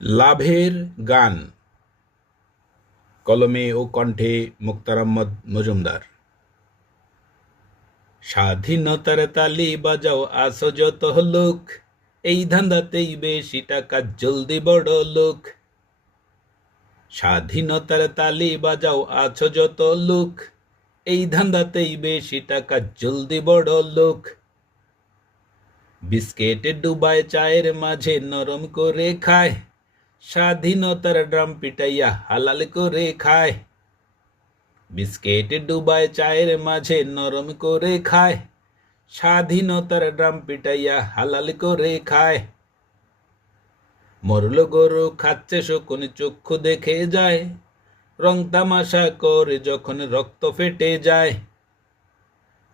লাভের গান কলমে ও কণ্ঠে মুক্তার আহমদ মজুমদার। স্বাধীনতার তালি বাজাও আসো যত লোক, এই ধান্দাতেই বেশি টাকা জলদি বড় লোক। স্বাধীনতার তালি বাজাও আছো যত লোক, এই ধান্দাতেই বেশি টাকা জলদি বড় লোক। বিস্কেটে ডুবায় চায়ের মাঝে নরম করে খায়, স্বাধীনতার ড্রাম পিটাইয়া হালাল করে খায়। বিস্কেটে ডুবায় চায়ের মাঝে নরম করে খায়, স্বাধীনতার ড্রাম পিটাইয়া হালাল করে খায়। মরল গরু খাচ্ছে শকুন চক্ষু দেখে যায়, রং তামাশা করে যখন রক্ত ফেটে যায়।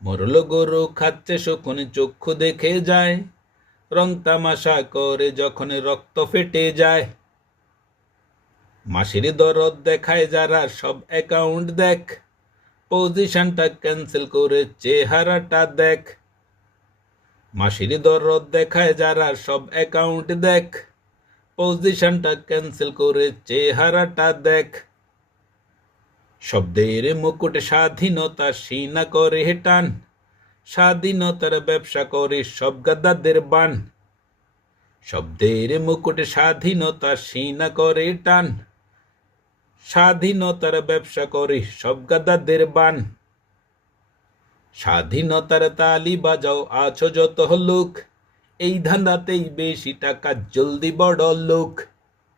মরল গরু খাচ্ছে শকুন চক্ষু দেখে যায়, রং তামাশা করে যখন রক্ত ফেটে যায়। মাসির দরদ দেখায় যারা সব অ্যাকাউন্ট দেখ, পজিশনটা ক্যান্সেল করে চেহারাটা দেখ। মাসির দরদ দেখায় যারা সব অ্যাকাউন্ট দেখ, পজিশনটা ক্যান্সেল করে চেহারাটা দেখ। শব্দের মুকুট স্বাধীনতা সিনা করে টান, স্বাধীনতার ব্যবসা করে সব গাদ্দারদের বান। শব্দের মুকুট স্বাধীনতা সিনা করে টান, স্বাধীনতার ব্যবসা করে সব গাদ্দারদের বান। স্বাধীনতার তালি বাজাও আছো যত লোক, এই ধান্দাতেই বেশি টাকা জলদি বড় লোক।